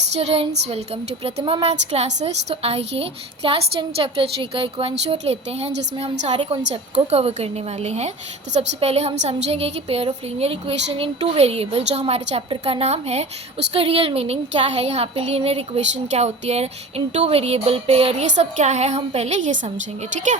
Students, welcome to Pratima maths classes. तो आइए class 10 chapter 3 का एक वन शॉट लेते हैं जिसमें हम सारे कॉन्सेप्ट को कवर करने वाले हैं। तो सबसे पहले हम समझेंगे कि pair of linear equation in two variable, जो हमारे चैप्टर का नाम है, उसका रियल मीनिंग क्या है, यहाँ पे लीनियर इक्वेशन क्या होती है, इन टू वेरिएबल पेयर, ये सब क्या है, हम पहले ये समझेंगे। ठीक है,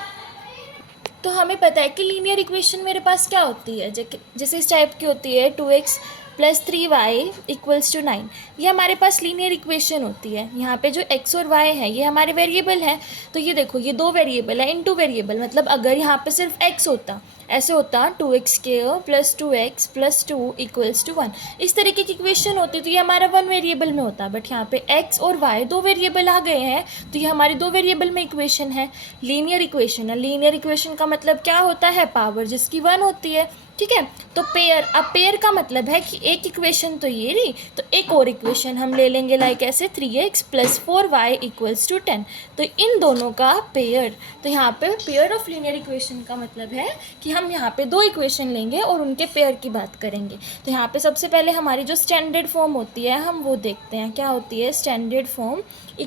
तो हमें पता है कि लीनियर इक्वेशन मेरे पास क्या होती है, जैसे इस टाइप की होती है 2x + 3y = 9। ये हमारे पास लीनियर इक्वेशन होती है। यहाँ पे जो x और y है ये हमारे वेरिएबल हैं। तो ये देखो, ये दो वेरिएबल है, इनटू वेरिएबल, मतलब अगर यहाँ पे सिर्फ x होता, ऐसे होता 2x² + 2x + 2 = 1, इस तरीके की इक्वेशन होती तो ये हमारा वन वेरिएबल में होता। बट यहाँ पे x और y दो वेरिएबल आ गए हैं, तो ये हमारी दो वेरिएबल में इक्वेशन है, लीनियर इक्वेशन है। लीनियर इक्वेशन का मतलब क्या होता है, पावर जिसकी 1 होती है। ठीक है, तो पेयर, अब पेयर का मतलब है कि एक इक्वेशन तो ये रही, तो एक और इक्वेशन हम ले लेंगे, लाइक ऐसे 3x + 4y = 10। तो इन दोनों का पेयर, तो यहाँ पे पेयर ऑफ लीनियर इक्वेशन का मतलब है कि हम यहाँ पे दो इक्वेशन लेंगे और उनके पेयर की बात करेंगे। तो यहाँ पे सबसे पहले हमारी जो स्टैंडर्ड फॉर्म होती है हम वो देखते हैं क्या होती है। Standard form =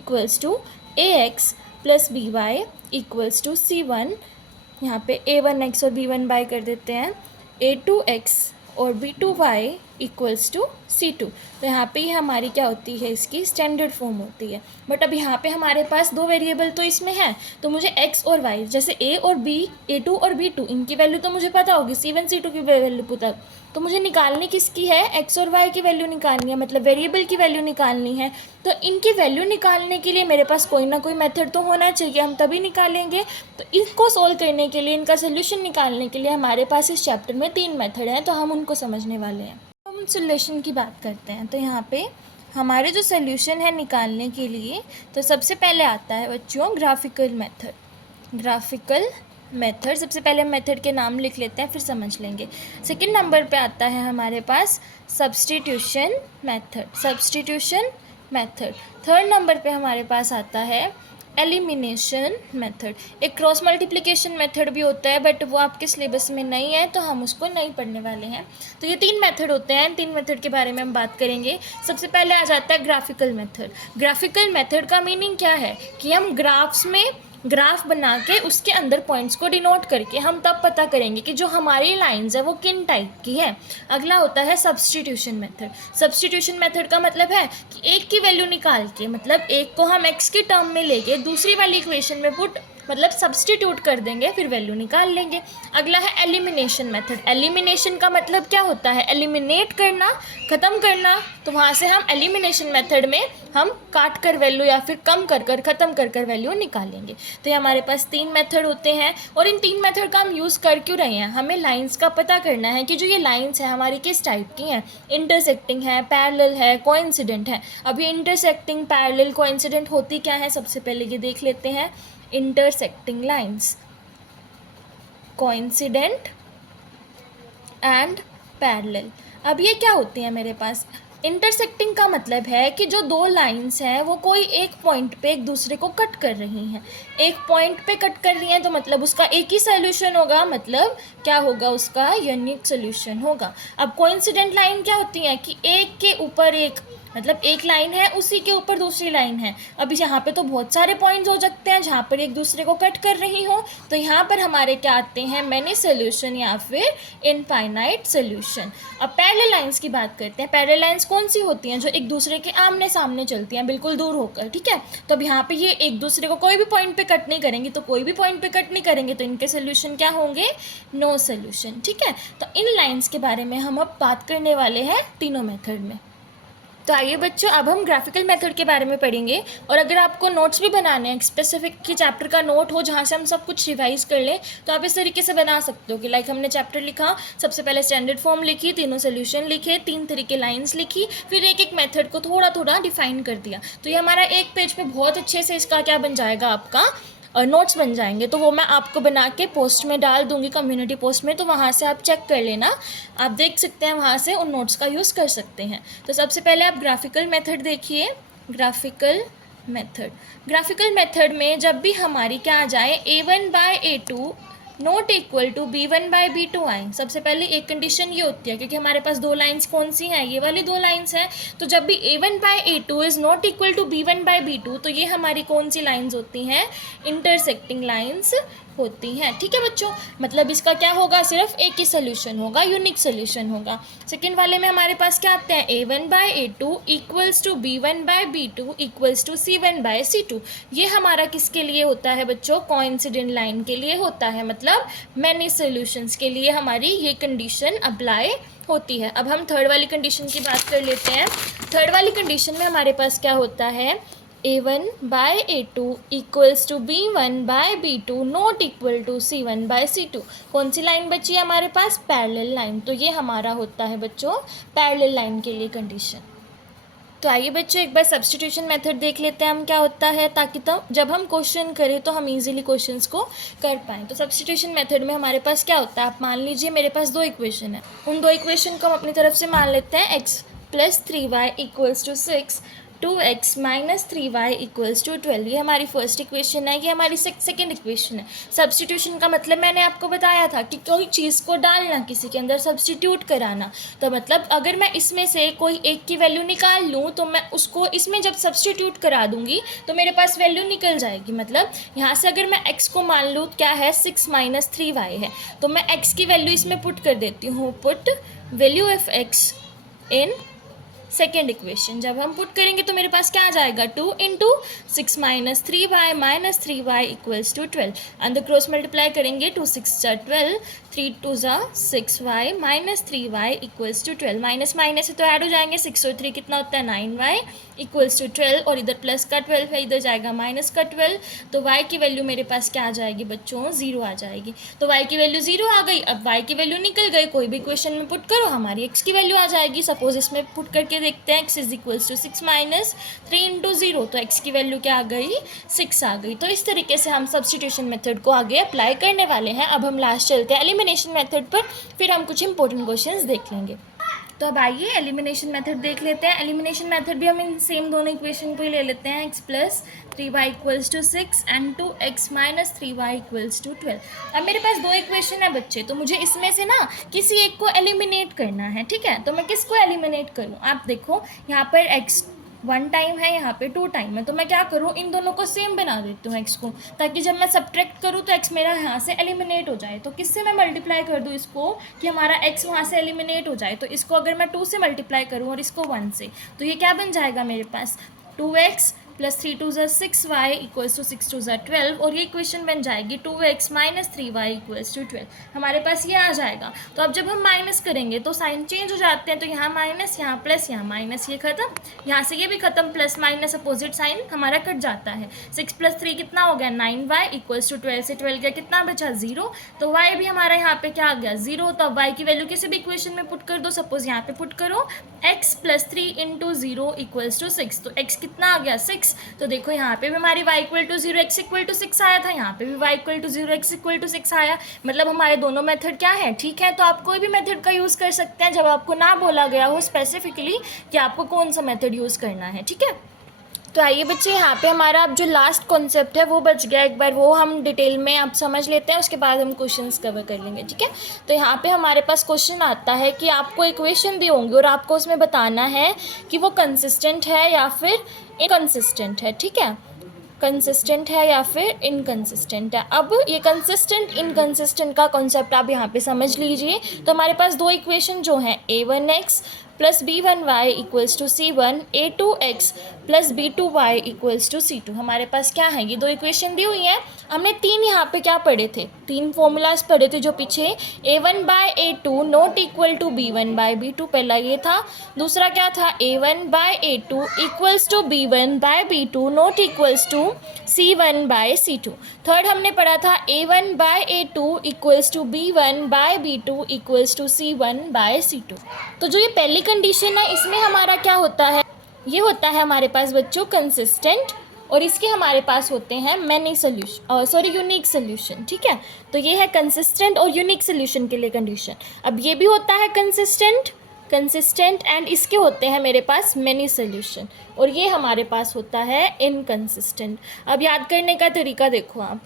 ax + by = c1, यहाँ पे a1x और b1y कर देते हैं, a2x और b2y = c2। तो यहाँ पे हमारी क्या होती है, इसकी स्टैंडर्ड फॉर्म होती है। बट अब यहाँ पे हमारे पास दो वेरिएबल तो इसमें है, तो मुझे x और y, जैसे a और b, a2 और b2, इनकी वैल्यू तो मुझे पता होगी, c1 c2 की वैल्यू पता, तो मुझे निकालनी किसकी है, x और y की वैल्यू निकालनी है, मतलब वेरिएबल की वैल्यू निकालनी है। तो इनकी वैल्यू निकालने के लिए मेरे पास कोई ना कोई मेथड तो होना चाहिए, हम तभी निकालेंगे। तो इसको सोल्व करने के लिए, इनका सोल्यूशन निकालने के लिए हमारे पास इस चैप्टर में 3 मेथड हैं, तो हम उनको समझने वाले हैं। हम सोल्यूशन की बात करते हैं। तो यहाँ पे हमारे जो सोल्यूशन है निकालने के लिए, तो सबसे पहले आता है बच्चों ग्राफिकल मेथड। ग्राफिकल मेथड, सबसे पहले हम मेथड के नाम लिख लेते हैं, फिर समझ लेंगे। सेकंड नंबर पे आता है हमारे पास substitution method, substitution method. Third number पे हमारे पास आता है एलिमिनेशन मेथड। एक क्रॉस मल्टीप्लिकेशन मेथड भी होता है, बट वो आपके सिलेबस में नहीं है, तो हम उसको नहीं पढ़ने वाले हैं। तो ये 3 मेथड होते हैं, 3 मेथड के बारे में हम बात करेंगे। सबसे पहले आ जाता है ग्राफिकल मेथड। ग्राफिकल मेथड का मीनिंग क्या है कि हम ग्राफ्स में ग्राफ बना के उसके अंदर पॉइंट्स को डिनोट करके हम तब पता करेंगे कि जो हमारी लाइंस है वो किन टाइप की है। अगला होता है सब्स्टिट्यूशन मेथड। सब्स्टिट्यूशन मेथड का मतलब है कि एक की वैल्यू निकाल के, मतलब एक को हम x के टर्म में लेके दूसरी वाली इक्वेशन में पुट, मतलब सब्स्टिट्यूट कर देंगे, फिर वैल्यू निकाल लेंगे। अगला है एलिमिनेशन मेथड। एलिमिनेशन का मतलब क्या होता है, एलिमिनेट करना, ख़त्म करना। तो वहाँ से हम एलिमिनेशन मेथड में हम काट कर वैल्यू या फिर कम कर कर, ख़त्म कर कर वैल्यू निकालेंगे। तो ये हमारे पास 3 मेथड होते हैं, और इन 3 मेथड का हम यूज़ कर क्यों रहे हैं, हमें लाइंस का पता करना है कि जो ये लाइंस है हमारी किस टाइप की हैं। इंटरसेक्टिंग है, पैरेलल है, कोइंसिडेंट है। अभी इंटरसेक्टिंग, पैरेलल, कोइंसिडेंट होती क्या है, सबसे पहले ये देख लेते हैं। Intersecting lines, coincident and parallel. अब ये क्या होती है मेरे पास, इंटरसेक्टिंग का मतलब है कि जो दो लाइंस हैं वो कोई एक पॉइंट पे एक दूसरे को कट कर रही हैं। एक पॉइंट पे कट कर रही हैं तो मतलब उसका एक ही सोल्यूशन होगा, मतलब क्या होगा, उसका यूनिक सोल्यूशन होगा। अब कोइंसिडेंट लाइन क्या होती है कि एक के ऊपर एक, मतलब एक लाइन है उसी के ऊपर दूसरी लाइन है। अब यहाँ पे तो बहुत सारे पॉइंट्स हो सकते हैं जहाँ पर एक दूसरे को कट कर रही हो, तो यहाँ पर हमारे क्या आते हैं, मैनी सोल्यूशन या फिर इनफाइनाइट सोल्यूशन। अब पैरेलल लाइंस की बात करते हैं। पैरेलल लाइंस कौन सी होती हैं, जो एक दूसरे के आमने सामने चलती हैं, बिल्कुल दूर होकर। ठीक है, तो अब यहाँ पे ये एक दूसरे को कोई भी पॉइंट पे कट नहीं करेंगी, तो कोई भी पॉइंट पे कट नहीं करेंगे, तो इनके सोल्यूशन क्या होंगे, नो सोल्यूशन। ठीक है, तो इन लाइंस के बारे में हम अब बात करने वाले हैं तीनों मेथड में। तो आइए बच्चों, अब हम ग्राफिकल मेथड के बारे में पढ़ेंगे। और अगर आपको नोट्स भी बनाने हैं, स्पेसिफिक कि चैप्टर का नोट हो जहाँ से हम सब कुछ रिवाइज कर लें, तो आप इस तरीके से बना सकते हो कि लाइक हमने चैप्टर लिखा, सबसे पहले स्टैंडर्ड फॉर्म लिखी, तीनों सोल्यूशन लिखे, 3 तरीके लाइंस लिखी, फिर एक एक मेथड को थोड़ा थोड़ा डिफाइन कर दिया। तो ये हमारा एक पेज पे बहुत अच्छे से इसका क्या बन जाएगा, आपका नोट्स बन जाएंगे। तो वो मैं आपको बना के पोस्ट में डाल दूंगी, कम्युनिटी पोस्ट में, तो वहाँ से आप चेक कर लेना, आप देख सकते हैं, वहाँ से उन नोट्स का यूज़ कर सकते हैं। तो सबसे पहले आप ग्राफिकल मेथड देखिए। ग्राफिकल मेथड, ग्राफिकल मेथड में जब भी हमारी क्या आ जाए, a1/a2 not equal to B1/B2 आए। सबसे पहले एक कंडीशन ये होती है, क्योंकि हमारे पास दो लाइंस कौन सी हैं, ये वाली दो लाइंस हैं, तो जब भी A1/A2 is not equal to B1/B2 तो ये हमारी कौन सी लाइंस होती हैं, इंटरसेक्टिंग लाइंस होती हैं। ठीक है बच्चों, मतलब इसका क्या होगा, सिर्फ एक ही सोल्यूशन होगा, यूनिक सोल्यूशन होगा। सेकेंड वाले में हमारे पास क्या आते हैं, A1/A2 equals to B1/B2 equals to C1/C2। ये हमारा किसके लिए होता है बच्चों, कोइंसिडेंट लाइन के लिए होता है, मतलब मैनी सोल्यूशंस के लिए हमारी ये कंडीशन अप्लाई होती है। अब हम थर्ड वाली कंडीशन की बात कर लेते हैं। थर्ड वाली कंडीशन में हमारे पास क्या होता है, A1/A2 equals to B1/B2 not equal to C1/C2। कौन सी लाइन बची है हमारे पास, पैरेलल लाइन। तो ये हमारा होता है बच्चों पैरेलल लाइन के लिए कंडीशन। तो आइए बच्चों एक बार सब्स्टिट्यूशन मेथड देख लेते हैं हम क्या होता है, ताकि तब जब हम क्वेश्चन करें तो हम इजीली क्वेश्चंस को कर पाएँ। तो सब्स्टिट्यूशन मेथड में हमारे पास क्या होता है, आप मान लीजिए मेरे पास दो इक्वेशन है, उन दो इक्वेशन को हम अपनी तरफ से मान लेते हैं x + 3y equals to 6, 2x - 3y equals to 12। ये हमारी फर्स्ट इक्वेशन है, ये हमारी सेकंड इक्वेशन है। सब्स्टिट्यूशन का मतलब मैंने आपको बताया था कि कोई चीज़ को डालना, किसी के अंदर सब्स्टिट्यूट कराना। तो मतलब अगर मैं इसमें से कोई एक की वैल्यू निकाल लूँ तो मैं उसको इसमें जब सब्स्टिट्यूट करा दूँगी तो मेरे पास वैल्यू निकल जाएगी। मतलब यहाँ से अगर मैं x को मान लूँ क्या है, 6 - 3y है, तो मैं x की वैल्यू इसमें पुट कर देती हूँ, put value of x in second equation. जब हम पुट करेंगे तो मेरे पास क्या आ जाएगा, 2 × 6 - 3y - 3y इक्वल्स टू 12। अंदर क्रॉस मल्टीप्लाई करेंगे, 2 × 6 = 12, 3 × 2 = 6y - 3y equals to 12। Minus minus से तो ऐड हो जाएंगे, 6 और 3 कितना होता है, 9y इक्वल्स टू 12, और इधर प्लस का 12 है, इधर जाएगा माइनस का 12, तो y की वैल्यू मेरे पास क्या आ जाएगी बच्चों, 0 आ जाएगी। तो y की वैल्यू 0 आ गई। अब y की वैल्यू निकल गई, कोई भी क्वेश्चन में पुट करो हमारी x की वैल्यू आ जाएगी। सपोज इसमें पुट करके देखते हैं, x = 6 - 3 × 0, तो x की वैल्यू क्या आ गई, 6 आ गई। तो इस तरीके से हम सब्स्टिट्यूशन मेथड को आगे अप्लाई करने वाले हैं। अब हम लास्ट चलते हैं एलिमिनेशन मेथड पर, फिर हम कुछ इंपॉर्टेंट क्वेश्चंस देख लेंगे। तो अब आइए एलिमिनेशन मेथड देख लेते हैं। एलिमिनेशन मेथड भी हम इन सेम दोनों इक्वेशन को ही ले लेते हैं, x + 3y equals to 6 and 2x - 3y equals to 12। अब मेरे पास दो इक्वेशन है बच्चे, तो मुझे इसमें से ना किसी एक को एलिमिनेट करना है। ठीक है, तो मैं किसको एलिमिनेट करूँ, आप देखो यहाँ पर x 1 टाइम है, यहाँ पे 2 टाइम है, तो मैं क्या करूँ, इन दोनों को सेम बना देती हूँ x को, ताकि जब मैं सब्ट्रैक्ट करूँ तो x मेरा यहाँ से एलिमिनेट हो जाए। तो किससे मैं मल्टीप्लाई कर दूँ इसको कि हमारा x वहाँ से एलिमिनेट हो जाए। तो इसको अगर मैं 2 से मल्टीप्लाई करूँ और इसको 1 से, तो ये क्या बन जाएगा मेरे पास, 2x + 3 × 2 = 6y इक्वल्स टू 6 × 2 = 12, और ये इक्वेशन बन जाएगी 2x - 3y इक्वल्स टू 12। हमारे पास ये आ जाएगा। तो अब जब हम माइनस करेंगे तो साइन चेंज हो जाते हैं, तो यहाँ माइनस, यहाँ प्लस, यहाँ माइनस, ये खत्म, यहाँ से ये भी खत्म, प्लस माइनस अपोजिट साइन हमारा कट जाता है। 6 + 3 कितना हो गया, 9y इक्वल्स टू 12 से 12 गया, कितना बचा, 0। तो y भी हमारा यहाँ पे क्या आ गया, 0। तो अब y की वैल्यू किसी भी इक्वेशन में पुट कर दो। सपोज यहाँ पे पुट करो, x + 3 × 0 इक्वल्स टू 6, तो x कितना आ गया, 6। तो देखो यहाँ पे भी हमारी y = 0 x = 6 आया था, यहाँ पे भी y = 0 x = 6 आया। मतलब हमारे दोनों मेथड क्या है, ठीक है। तो आप कोई भी मेथड का यूज़ कर सकते हैं जब आपको ना बोला गया हो स्पेसिफिकली कि आपको कौन सा मेथड यूज़ करना है, ठीक है। तो आइए बच्चे, यहाँ पे हमारा अब जो लास्ट कॉन्सेप्ट है वो बच गया, एक बार वो हम डिटेल में अब समझ लेते हैं, उसके बाद हम क्वेश्चंस कवर कर लेंगे, ठीक है। तो यहाँ पे हमारे पास क्वेश्चन आता है कि आपको इक्वेशन दी होंगी और आपको उसमें बताना है कि वो कंसिस्टेंट है या फिर इनकंसिस्टेंट है, ठीक है, कंसिस्टेंट है या फिर इनकंसिस्टेंट है। अब ये कंसिस्टेंट इनकंसिस्टेंट का कॉन्सेप्ट आप यहाँ पे समझ लीजिए। तो हमारे पास दो इक्वेशन जो हैं, a1x + b1y equals to c1, a2x + b2y equals to c2। हमारे पास क्या है, ये दो इक्वेशन दी हुई हैं। हमने तीन यहाँ पे क्या पढ़े थे, तीन फॉर्मूलाज पढ़े थे जो पीछे, a1/a2 not equal to b1/b2, पहला ये था। दूसरा क्या था, a1/a2 equals to b1/b2 not equals to c1/c2। Third हमने पढ़ा था a1/a2 equals to b1/b2 equals to c1/c2। तो जो ये पहली कंडीशन है इसमें हमारा क्या होता है, ये होता है हमारे पास बच्चों कंसिस्टेंट, और इसके हमारे पास होते हैं मैनी सोल्यूशन, यूनिक सोल्यूशन, ठीक है। तो ये है कंसिस्टेंट और यूनिक सोल्यूशन के लिए कंडीशन। अब ये भी होता है कंसिस्टेंट एंड इसके होते हैं मेरे पास मैनी सोल्यूशन, और ये हमारे पास होता है इनकंसिस्टेंट। अब याद करने का तरीका देखो आप,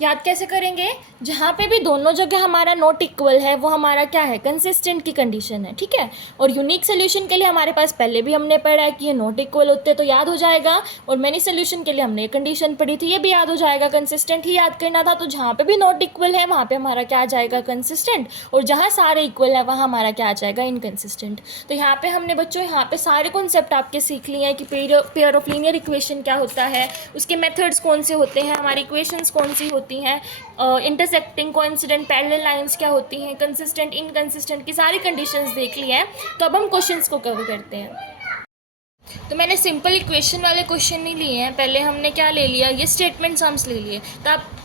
याद कैसे करेंगे? जहाँ पे भी दोनों जगह हमारा नॉट इक्वल है वो हमारा क्या है? कंसिस्टेंट की कंडीशन है, ठीक है। और यूनिक सोल्यूशन के लिए हमारे पास पहले भी हमने पढ़ा है कि ये नॉट इक्वल होते हैं, तो याद हो जाएगा। और मैनी सोल्यूशन के लिए हमने ये कंडीशन पढ़ी थी, ये भी याद हो जाएगा। कंसिस्टेंट ही याद करना था, तो जहाँ पे भी नॉट इक्वल है वहाँ पे हमारा क्या आ जाएगा? कंसिस्टेंट। और जहाँ सारे इक्वल है वहाँ हमारा क्या आ जाएगा? इनकंसिस्टेंट। तो यहाँ पे हमने बच्चों यहाँ पे सारे कॉन्सेप्ट आपके सीख लिए हैं कि पेयर ऑफ लीनियर इक्वेशन क्या होता है, उसके मेथड्स कौन से होते हैं, हमारी इक्वेशंस कौन सी होती हैं, इंटरसेक्टिंग, कोइंसिडेंट, पैरेलल लाइंस क्या होती हैं, कंसिस्टेंट, इनकंसिस्टेंट की सारी कंडीशंस देख ली हैं। तो अब हम क्वेश्चंस को कवर करते हैं। तो मैंने सिंपल इक्वेशन वाले क्वेश्चन नहीं लिए हैं, पहले हमने क्या ले लिया? ये स्टेटमेंट सम्स ले लिए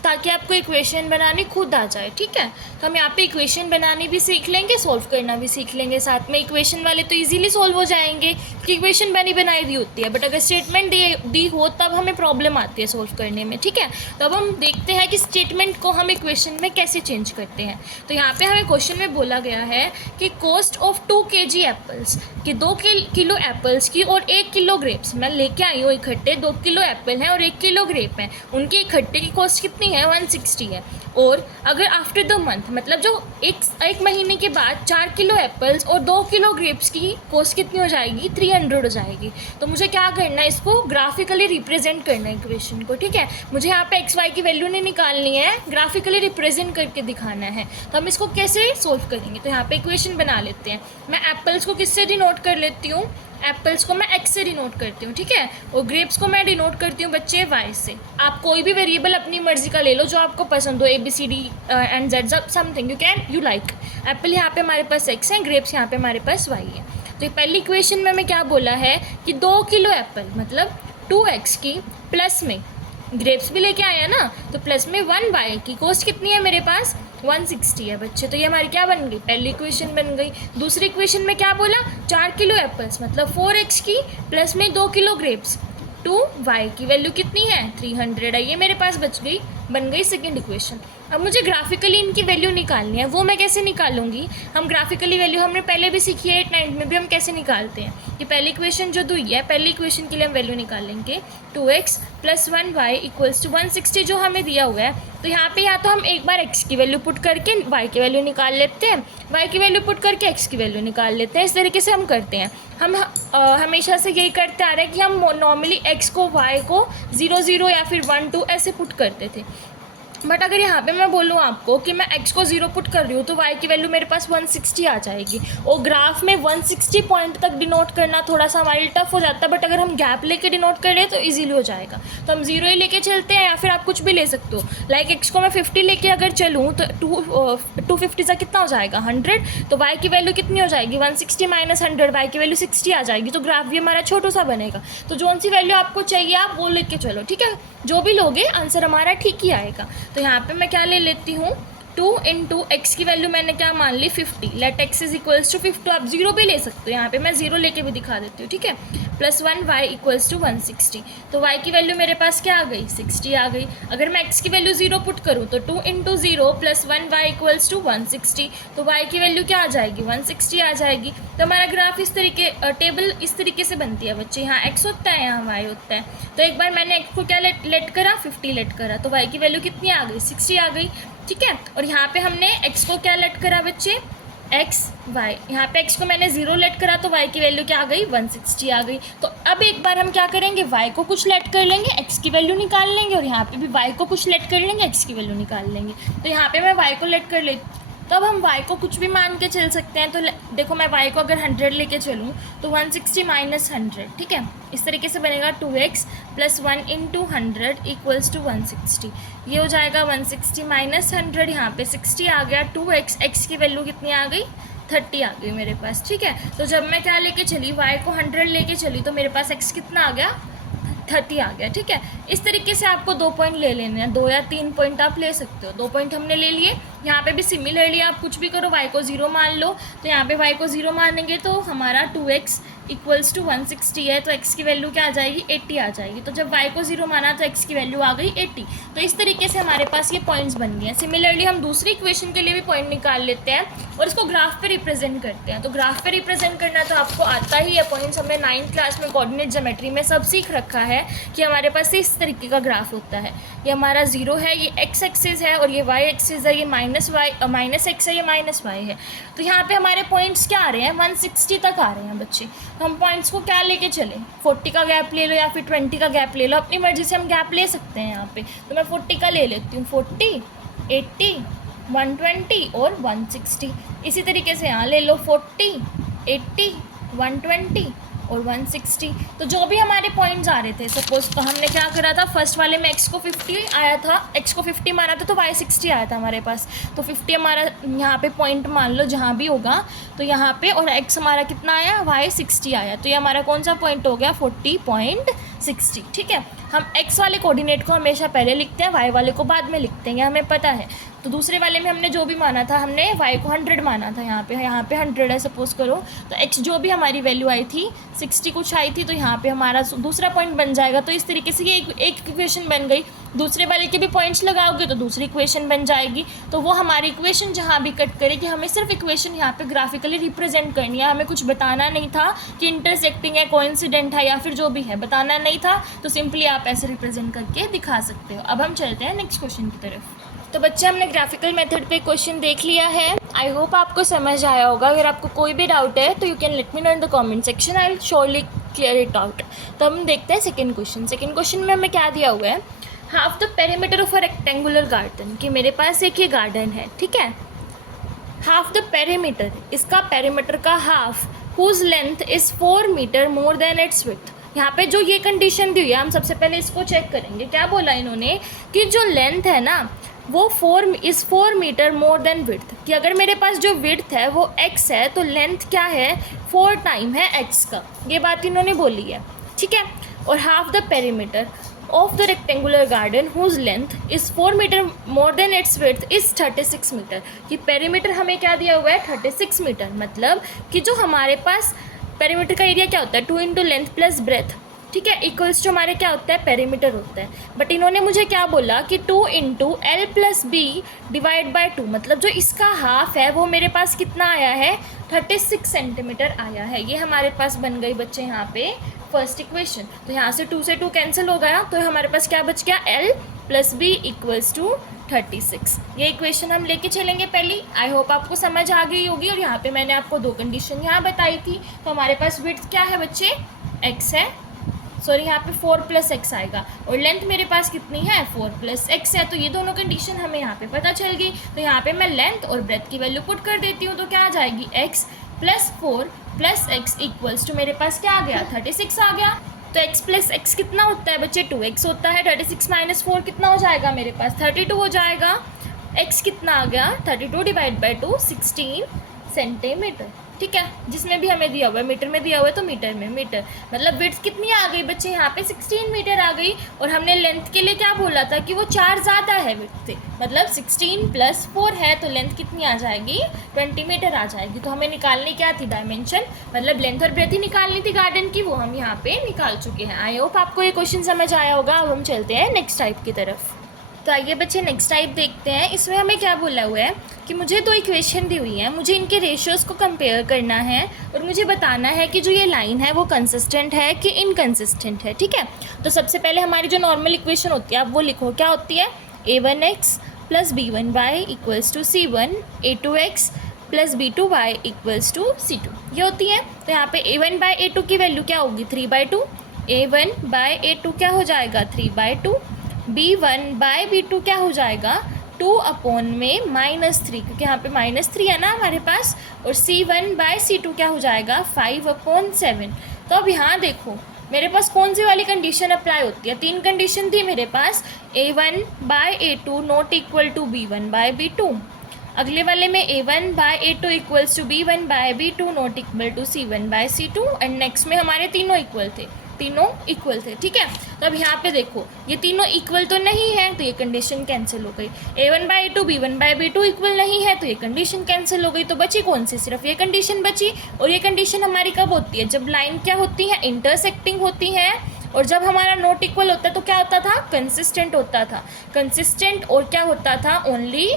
ताकि आपको इक्वेशन बनानी खुद आ जाए, ठीक है। तो हम यहाँ पे इक्वेशन बनानी भी सीख लेंगे, सोल्व करना भी सीख लेंगे साथ में। इक्वेशन वाले तो इजीली सोल्व हो जाएंगे क्योंकि इक्वेशन बनी बनाई दी होती है, बट अगर स्टेटमेंट दी हो तब हमें प्रॉब्लम आती है सोल्व करने में, ठीक है। तो अब हम देखते हैं कि स्टेटमेंट को हम इक्वेशन में कैसे चेंज करते हैं। तो यहाँ पे हमें क्वेश्चन में बोला गया है कि कॉस्ट ऑफ 2 kg एप्पल्स, कि 2 किलो एप्पल्स की और 1 किलो ग्रेप्स, मैं लेके आई हूँ इकट्ठे, 2 किलो एप्पल हैं और 1 किलो ग्रेप हैं, उनके इकट्ठे की कॉस्ट कितनी है? 160 है। और अगर आफ्टर द मंथ, मतलब जो एक महीने के बाद 4 किलो एप्पल्स और 2 किलो ग्रेप्स की कॉस्ट कितनी हो जाएगी? 300 हो जाएगी। तो मुझे क्या करना है? इसको ग्राफिकली रिप्रेजेंट करना है इक्वेशन को, ठीक है। मुझे यहाँ पे एक्स वाई की वैल्यू नहीं निकालनी है, ग्राफिकली रिप्रेजेंट करके दिखाना है। तो हम इसको कैसे सोल्व करेंगे? तो यहाँ पे इक्वेशन बना लेते हैं। मैं एप्पल्स को किससे डिनोट कर लेती हूँ? एप्पल्स को मैं एक्स से डिनोट करती हूँ, ठीक है। और ग्रेप्स को मैं डिनोट करती हूँ बच्चे वाई से। आप कोई भी वेरिएबल अपनी मर्जी का ले लो जो आपको पसंद हो, ABCD and Z, something you like. Apple यहाँ पे हमारे पास एक्स है, ग्रेप्स यहाँ पे हमारे पास वाई है। तो ये पहली इक्वेशन में हमें क्या बोला है कि 2 किलो एप्पल मतलब 2x की, प्लस में ग्रेप्स भी लेके आए हैं ना, तो प्लस में 1y की कॉस्ट कितनी है मेरे पास? 160 है बच्चे। तो ये हमारी क्या बन गई? पहली इक्वेशन बन गई। दूसरी इक्वेशन में क्या बोला? 4 किलो एप्पल्स मतलब 4x की, प्लस में 2 किलो ग्रेप्स, 2y की वैल्यू कितनी है? 300 है। ये मेरे पास बन गई सेकेंड इक्वेशन। अब मुझे ग्राफिकली इनकी वैल्यू निकालनी है, वो मैं कैसे निकालूंगी? हम ग्राफिकली वैल्यू हमने पहले भी सीखी है 8, 9 में भी हम कैसे निकालते हैं। कि पहली इक्वेशन जो दुई है, पहली इक्वेशन के लिए हम वैल्यू निकालेंगे 2x + 1y = 160 जो हमें दिया हुआ है। तो यहाँ पे या तो हम एक बार x की वैल्यू पुट करके y की वैल्यू निकाल लेते हैं, y की वैल्यू पुट करके x की वैल्यू निकाल लेते हैं। इस तरीके से हम करते हैं। हम हमेशा से यही करते आ रहे हैं कि हम नॉर्मली x को y को 0 0 या फिर 1 2 ऐसे पुट करते थे। बट अगर यहाँ पे मैं बोलूँ आपको कि मैं x को 0 पुट कर रही हूँ तो y की वैल्यू मेरे पास 160 आ जाएगी। और ग्राफ में 160 पॉइंट तक डिनोट करना थोड़ा सा हमारे लिए टफ हो जाता है, बट अगर हम गैप लेके डिनोट कर रहे हैं तो इजीली हो जाएगा। तो हम 0 ही लेके चलते हैं, या फिर आप कुछ भी ले सकते हो। लाइक x को मैं 50 लेके अगर चलूँ तो 250 से कितना हो जाएगा? 100। तो y की वैल्यू कितनी हो जाएगी? 160 - 100, y की वैल्यू 60 आ जाएगी। तो ग्राफ भी हमारा छोटा सा बनेगा। तो जो सी वैल्यू आपको चाहिए आप वो लेके चलो, ठीक है। जो भी लोगे आंसर हमारा ठीक ही आएगा। तो यहाँ पे मैं क्या ले लेती हूँ? 2 × x की वैल्यू मैंने क्या मान ली? 50। Late x = 50। आप 0 भी ले सकते हो, यहाँ पे मैं 0 लेके भी दिखा देती हूँ, ठीक है। + 1y = 160। तो y की वैल्यू मेरे पास क्या आ गई? 60 आ गई। अगर मैं x की वैल्यू 0 पुट करूँ तो 2 × 0 + 1y = 160। तो y की वैल्यू क्या आ जाएगी? 160 आ जाएगी। तो हमारा ग्राफ टेबल इस तरीके से बनती है बच्चे। यहाँ x होता है, यहाँ y होता है। तो एक बार मैंने x को क्या लेट करा? 50 लेट करा, तो y की वैल्यू कितनी आ गई? 60 आ गई, ठीक है। और यहाँ पे हमने x को क्या लेट करा बच्चे? x y। यहाँ पे x को मैंने 0 लेट करा तो y की वैल्यू क्या आ गई? 160 आ गई। तो अब एक बार हम क्या करेंगे? y को कुछ लेट कर लेंगे, x की वैल्यू निकाल लेंगे, और यहाँ पे भी y को कुछ लेट कर लेंगे, x की वैल्यू निकाल लेंगे। तो यहाँ पे मैं y को लेट कर लेती, तो अब हम y को कुछ भी मान के चल सकते हैं। तो देखो मैं y को अगर 100 लेके चलूँ तो 160 - 100, ठीक है। इस तरीके से बनेगा 2x + 1 × 100 = 160। ये हो जाएगा 160 - 100, यहाँ पे 60 आ गया। 2x, x की वैल्यू कितनी आ गई? 30 आ गई मेरे पास, ठीक है। तो जब मैं क्या लेके चली? y को 100 लेके चली तो मेरे पास x कितना आ गया? 30 आ गया, ठीक है। इस तरीके से आपको 2 पॉइंट ले लेने हैं, 2 या 3 पॉइंट आप ले सकते हो। 2 पॉइंट हमने ले लिए। यहाँ पे भी सिमिलरली आप कुछ भी करो, y को 0 मान लो। तो यहाँ पे y को 0 मानेंगे तो हमारा 2x इक्वल्स टू 160 है, तो x की वैल्यू क्या आ जाएगी 80 आ जाएगी। तो जब y को 0 माना तो x की वैल्यू आ गई 80। तो इस तरीके से हमारे पास ये पॉइंट्स बन गए हैं। सिमिलरली हम दूसरी इक्वेशन के लिए भी पॉइंट निकाल लेते हैं और इसको ग्राफ पे रिप्रेजेंट करते हैं। तो ग्राफ पे रिप्रेजेंट करना तो आपको आता ही है, पॉइंट्स हमने 9th क्लास में कोऑर्डिनेट ज्योमेट्री में सब सीख रखा है कि हमारे पास इस तरीके का ग्राफ होता है। ये हमारा 0 है, ये x एक्सिस है, और ये y एक्सिस है, ये माइनस x है, ये माइनस y है। तो यहाँ पे हमारे पॉइंट्स क्या आ रहे हैं 160 तक आ रहे हैं बच्चे। तो हम पॉइंट्स को क्या लेके चले, 40 का गैप ले लो या फिर 20 का गैप ले लो, अपनी मर्जी से हम गैप ले सकते हैं यहाँ पे। तो मैं 40 का ले लेती हूँ, 40, 80, 120 और 160। इसी तरीके से यहाँ ले लो 40, 80, 120 और 160। तो जो भी हमारे पॉइंट्स आ रहे थे, सपोज तो हमने क्या करा था, फर्स्ट वाले में x को 50 आया था, x को 50 माना था तो y 60 आया था हमारे पास। तो 50 हमारा यहाँ पे पॉइंट मान लो जहाँ भी होगा, तो यहाँ पे, और x हमारा कितना आया, y 60 आया। तो ये हमारा कौन सा पॉइंट हो गया 40.60। ठीक है, हम x वाले कोऑर्डिनेट को हमेशा पहले लिखते हैं, y वाले को बाद में लिखते हैं, ये हमें पता है। तो दूसरे वाले में हमने जो भी माना था, हमने y को 100 माना था, यहाँ पे 100 है सपोज करो। तो x जो भी हमारी वैल्यू आई थी 60 कुछ आई थी, तो यहाँ पे हमारा दूसरा पॉइंट बन जाएगा। तो इस तरीके से ये एक इक्वेशन बन गई। दूसरे वाले के भी पॉइंट्स लगाओगे तो दूसरी इक्वेशन बन जाएगी। तो वो हमारी इक्वेशन जहाँ भी कट करे, कि हमें सिर्फ इक्वेशन यहाँ पे ग्राफिकली रिप्रेजेंट करनी है, हमें कुछ बताना नहीं था कि इंटरसेक्टिंग है, कोइंसिडेंट है या फिर जो भी है, बताना नहीं था। तो सिंपली आप ऐसे रिप्रेजेंट करके दिखा सकते हो। अब हम चलते हैं नेक्स्ट क्वेश्चन की तरफ। तो बच्चे हमने ग्राफिकल मेथड पे क्वेश्चन देख लिया है। आई होप आपको समझ आया होगा। अगर आपको कोई भी डाउट है तो you can let me know in the comment section, I will surely clear it out. तो हम देखते हैं सेकंड क्वेश्चन। सेकंड क्वेश्चन में हमें क्या दिया हुआ है, half the perimeter of a rectangular garden. कि मेरे पास एक ये गार्डन है, ठीक है, हाफ द पेरीमीटर, इसका पेरीमीटर का half, whose length is 4 metre more than its width. यहाँ पे जो ये कंडीशन दी हुई है, हम सबसे पहले इसको चेक करेंगे। क्या बोला इन्होंने कि जो लेंथ है ना वो 4 मीटर मोर देन विड्थ। कि अगर मेरे पास जो विड्थ है वो x है, तो लेंथ क्या है 4 टाइम है x का। ये बात इन्होंने बोली है, ठीक है। और half the perimeter of the rectangular garden whose length is 4 metre more than its width is 36 metre. कि पेरीमीटर हमें क्या दिया हुआ है 36 मीटर। मतलब कि जो हमारे पास पेरीमीटर का एरिया क्या होता है 2 इंटू लेंथ प्लस ब्रेथ, ठीक है, इक्वल्स टू हमारे क्या होता है पेरीमीटर होता है। बट इन्होंने मुझे क्या बोला कि 2 into L plus B divide by 2। मतलब जो इसका हाफ है वो मेरे पास कितना आया है 36 सेंटीमीटर आया है। ये हमारे पास बन गई बच्चे यहाँ पे फर्स्ट इक्वेशन। तो यहाँ से 2 से 2 कैंसिल हो गया, तो हमारे पास क्या बच गया L plus B equals to 36। ये इक्वेशन हम लेके चलेंगे पहली। आई होप आपको समझ आ गई होगी। और यहाँ पे मैंने आपको 2 कंडीशन यहाँ बताई थी। तो हमारे पास विड्थ क्या है बच्चे x है, सॉरी यहाँ पे 4 प्लस एक्स आएगा, और लेंथ मेरे पास कितनी है 4 प्लस एक्स है। तो ये दोनों कंडीशन हमें यहाँ पे पता चल गई। तो यहाँ पे मैं लेंथ और ब्रेथ की वैल्यू पुट कर देती हूँ। तो क्या आ जाएगी x plus 4 plus X equals to मेरे पास क्या आ गया 36 आ गया। तो x प्लस एक्स कितना होता है बच्चे 2x होता है। 36 माइनस 4 कितना हो जाएगा मेरे पास 32 हो जाएगा। x कितना आ गया 32 डिवाइड बाई 2 16 सेंटीमीटर, ठीक है। जिसमें भी हमें दिया हुआ है, मीटर में दिया हुआ है तो मीटर में मीटर, मतलब विड्थ कितनी आ गई बच्चे यहाँ पे 16 मीटर आ गई। और हमने लेंथ के लिए क्या बोला था कि वो 4 ज़्यादा है विड्थ से, मतलब 16 प्लस 4 है, तो लेंथ कितनी आ जाएगी 20 मीटर आ जाएगी। तो हमें निकालनी क्या थी डायमेंशन, मतलब लेंथ और ब्रेथ ही निकालनी थी गार्डन की, वो हम यहाँ पे निकाल चुके हैं। आई होप आपको ये क्वेश्चन समझ आया होगा। अब हम चलते हैं नेक्स्ट टाइप की तरफ। तो आइए बच्चे नेक्स्ट टाइप देखते हैं। इसमें हमें क्या बोला हुआ है कि मुझे 2 इक्वेशन दी हुई हैं, मुझे इनके रेशियोज़ को कंपेयर करना है और मुझे बताना है कि जो ये लाइन है वो कंसिस्टेंट है कि इनकंसिस्टेंट है, ठीक है। तो सबसे पहले हमारी जो नॉर्मल इक्वेशन होती है आप वो लिखो। क्या होती है a1x plus b1y equals to c1, a2x plus b2y equals to c2, ये होती है। तो यहाँ पे a1 बाई a2 की वैल्यू क्या होगी 3/2, a1 बाई a2 क्या हो जाएगा 3/2, b1 बाय b2 क्या हो जाएगा 2 में -3, क्योंकि यहाँ पे -3 है ना हमारे पास, और c1 बाय c2 क्या हो जाएगा 5/7। तो अब यहाँ देखो मेरे पास कौन सी वाली कंडीशन अप्लाई होती है, 3 कंडीशन थी मेरे पास, a1 by a2 not equal to b1 by b2, अगले वाले में a1 by a2 equals to b1 by b2 not equal to c1 by c2, and next में हमारे तीनों इक्वल थे। तीनों इक्वल थे, ठीक है। तो अब यहाँ पे देखो ये तीनों इक्वल तो नहीं है, तो ये कंडीशन कैंसिल हो गई। a1/a2 b1/b2 इक्वल नहीं है, तो ये कंडीशन कैंसिल हो गई। तो बची कौन सी, सिर्फ ये कंडीशन बची। और ये कंडीशन हमारी कब होती है, जब लाइन क्या होती है, इंटरसेक्टिंग होती है। और जब हमारा नॉट इक्वल होता है तो क्या होता था, कंसिस्टेंट होता था। कंसिस्टेंट और क्या होता था, ओनली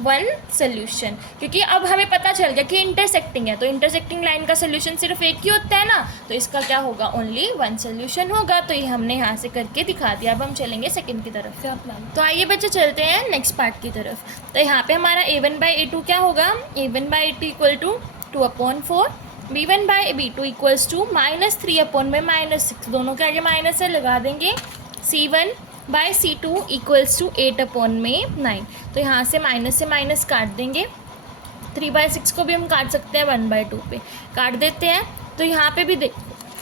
वन सोल्यूशन। क्योंकि अब हमें पता चल गया कि इंटरसेक्टिंग है, तो इंटरसेक्टिंग लाइन का सोल्यूशन सिर्फ एक ही होता है ना, तो इसका क्या होगा, ओनली वन सोल्यूशन होगा। तो ये हमने यहाँ से करके दिखा दिया। अब हम चलेंगे सेकंड की तरफ। तो आइए बच्चे चलते हैं नेक्स्ट पार्ट की तरफ। तो यहाँ पे हमारा a1/a2 क्या होगा, a1/a2 equal to 2/4, b1/b2 equals to -3/-6, दोनों के आगे माइनस है, लगा देंगे। c1/c2 equals to 8/9। तो यहाँ से माइनस काट देंगे। 3/6 को भी हम काट सकते हैं 1/2 पे, काट देते हैं। तो यहाँ पे भी देख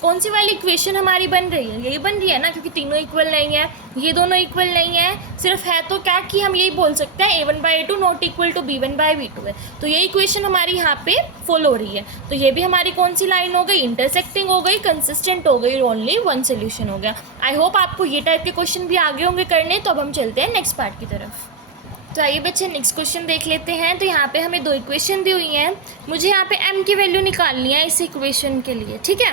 कौन सी वाली इक्वेशन हमारी बन रही है, यही बन रही है ना, क्योंकि तीनों इक्वल नहीं है, ये दोनों इक्वल नहीं है। सिर्फ है तो क्या कि हम यही बोल सकते हैं a1/a2 not equal to b1/b2 है। तो ये इक्वेशन हमारी यहाँ पे फॉलो हो रही है। तो ये भी हमारी कौन सी लाइन हो गई, इंटरसेक्टिंग हो गई, कंसिस्टेंट हो गई, ओनली वन सोल्यूशन हो गया। आई होप आपको ये टाइप के क्वेश्चन भी आगे होंगे करने। तो अब हम चलते हैं नेक्स्ट पार्ट की तरफ। तो आइए बच्चे नेक्स्ट क्वेश्चन देख लेते हैं। तो यहाँ पे हमें दो इक्वेशन दी हुई हैं, मुझे यहाँ पे m की वैल्यू निकालनी है इस इक्वेशन के लिए, ठीक है।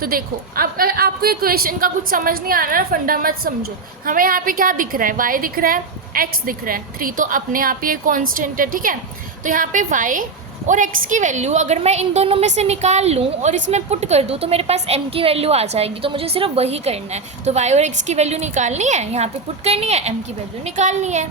तो देखो अगर आपको इक्वेशन का कुछ समझ नहीं आ रहा, फंडा मत समझो। हमें यहाँ पे क्या दिख रहा है, y दिख रहा है, x दिख रहा है, 3 तो अपने आप ही कांस्टेंट है, ठीक है। तो यहाँ पे y और x की वैल्यू अगर मैं इन दोनों में से निकाल लूँ और इसमें पुट कर दूँ तो मेरे पास m की वैल्यू आ जाएगी। तो मुझे सिर्फ वही करना है। तो y और x की वैल्यू निकालनी है, यहाँ पे पुट करनी है, m की वैल्यू निकालनी है।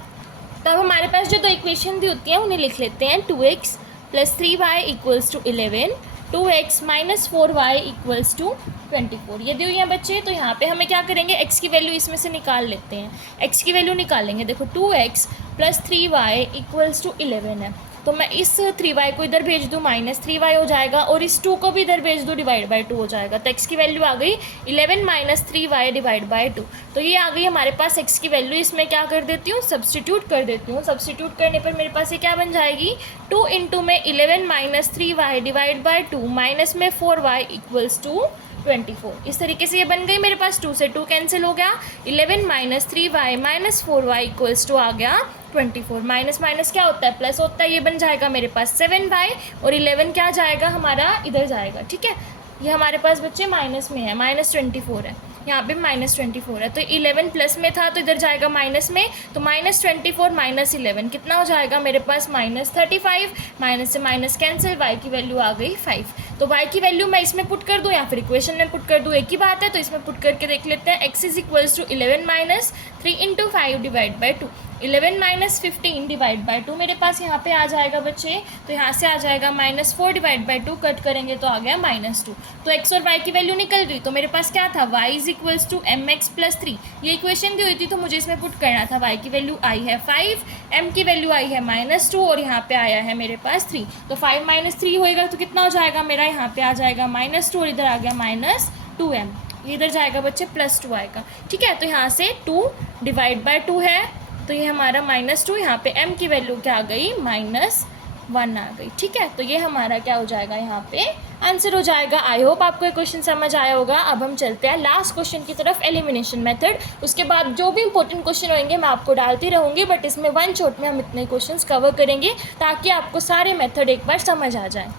तो अब हमारे पास जो दो इक्वेशन दी होती हैं उन्हें लिख लेते हैं। 2x + 3y equals to 11, 2x - 4y equals to 24, ये दी हुई है बच्चे। तो यहाँ पे हमें क्या करेंगे, x की वैल्यू इसमें से निकाल लेते हैं। x की वैल्यू निकालेंगे, देखो 2x + 3y इक्वल्स टू 11 है। तो मैं इस 3y को इधर भेज दूँ, -3y हो जाएगा, और इस 2 को भी इधर भेज दूँ, /2 हो जाएगा। तो x की वैल्यू आ गई 11 - 3y /2। तो ये आ गई हमारे पास x की वैल्यू। इसमें क्या कर देती हूँ, सब्सटीट्यूट कर देती हूँ। सब्सटीट्यूट करने पर मेरे पास ये क्या बन जाएगी, 2 × में 11 - 3y /2 माइनस में 4y इक्वल्स टू 24। इस तरीके से ये बन गई मेरे पास। 2 से 2 कैंसिल हो गया, 11 - 3y - 4y इक्वल्स टू आ गया 24। माइनस माइनस क्या होता है, प्लस होता है। ये बन जाएगा मेरे पास 7y, और 11 क्या जाएगा हमारा, इधर जाएगा, ठीक है। ये हमारे पास बच्चे माइनस में है, -24 है, यहाँ पे -24 है। तो 11 प्लस में था तो इधर जाएगा माइनस में, तो -24 - 11 कितना हो जाएगा मेरे पास, -35। माइनस से माइनस कैंसिल, y की वैल्यू आ गई 5। तो y की वैल्यू मैं इसमें पुट कर दूँ या फिर इक्वेशन में पुट कर दूँ, एक ही बात है। तो इसमें पुट करके देख लेते हैं। x = 11 - 3 × 5 / 2, 11 - 15 / 2 मेरे पास यहाँ पे आ जाएगा बच्चे। तो यहाँ से आ जाएगा -4 / 2, कट करेंगे तो आ गया -2। तो x और y की वैल्यू निकल गई। तो मेरे पास क्या था, y = mx + 3, ये इक्वेशन दी हुई थी, तो मुझे इसमें पुट करना था। y की वैल्यू आई है 5, m की वैल्यू आई है -2, और यहाँ पे आया है मेरे पास 3। तो 5 - 3 होएगा तो कितना हो जाएगा मेरा, यहाँ पे आ जाएगा -2, और इधर आ गया -2m, ये इधर जाएगा बच्चे +2 आएगा, ठीक है। तो यहाँ से 2 / 2 है, तो ये हमारा -2, यहाँ पे m की वैल्यू क्या आ गई, -1 आ गई, ठीक है। तो ये हमारा क्या हो जाएगा, यहाँ पे आंसर हो जाएगा। आई होप आपको ये क्वेश्चन समझ आया होगा। अब हम चलते हैं लास्ट क्वेश्चन की तरफ, एलिमिनेशन मेथड। उसके बाद जो भी इंपॉर्टेंट क्वेश्चन होंगे मैं आपको डालती रहूँगी, बट इसमें वन शॉट में हम इतने क्वेश्चंस कवर करेंगे ताकि आपको सारे मेथड एक बार समझ आ जाए।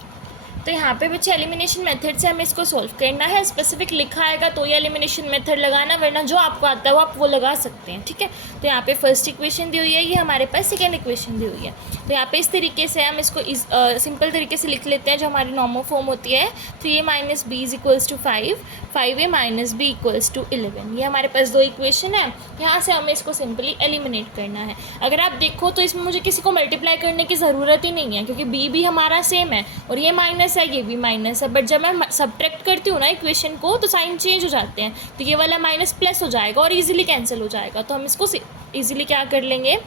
तो यहाँ पे बच्चे एलिमिनेशन मेथड से हमें इसको सॉल्व करना है। स्पेसिफिक लिखा आएगा तो ये एलिमिनेशन मेथड लगाना, वरना जो आपको आता है वो आप वो लगा सकते हैं, ठीक है। तो यहाँ पे फर्स्ट इक्वेशन दी हुई है, ये हमारे पास सेकेंड इक्वेशन दी हुई है। तो यहाँ पे इस तरीके से हम इसको सिंपल तरीके से लिख लेते हैं, जो हमारी नॉर्मल फॉर्म होती है। 3a - b = 5, 5a - b = 11। ये हमारे पास दो इक्वेशन है, यहाँ से हमें इसको सिंपली एलिमिनेट करना है। अगर आप देखो तो इसमें मुझे किसी को मल्टीप्लाई करने की ज़रूरत ही नहीं है, क्योंकि b भी हमारा सेम है और ये माइनस है, ये भी माइनस है। बट जब मैं सब्ट्रैक्ट करती हूँ ना इक्वेशन को, तो साइन चेंज हो जाते हैं, तो ये वाला माइनस प्लस हो जाएगा और इजीली कैंसिल हो जाएगा। तो हम इसको इजीली क्या कर लेंगे,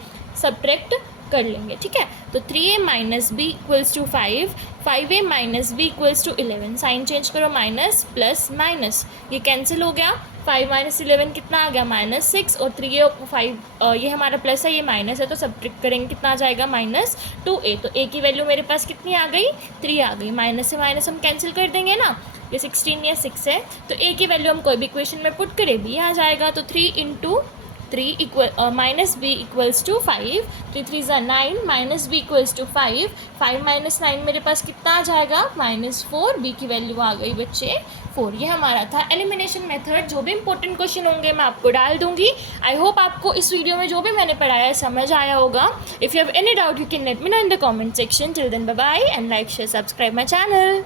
सब्ट्रैक्ट कर लेंगे, ठीक है। तो 3a - b = 5, 5a - b = 11, sign change करो, माइनस प्लस माइनस, ये कैंसिल हो गया। 5 माइनस 11 कितना आ गया -6, और 3 और 5 ये हमारा प्लस है, ये माइनस है, तो सब्ट्रैक्ट करेंगे कितना आ जाएगा -2a। तो a की वैल्यू मेरे पास कितनी आ गई, 3 आ गई। माइनस से माइनस हम कैंसिल कर देंगे ना, ये 16 या 6 है, तो a की वैल्यू हम कोई भी इक्वेशन में पुट करें b आ जाएगा। तो 3 into 3 equal minus B equals to 5, 3 3 ज़ा 9, minus B equals to 5, 5 minus 9 मेरे पास कितना आ जाएगा -4, बी की वैल्यू आ गई बच्चे 4। ये हमारा था एलिमिनेशन मेथड। जो भी इंपॉर्टेंट क्वेश्चन होंगे मैं आपको डाल दूंगी। आई होप आपको इस वीडियो में जो भी मैंने पढ़ाया है समझ आया होगा। If you have any doubt you can let me know in the comment section. Till then bye bye and like share subscribe my channel.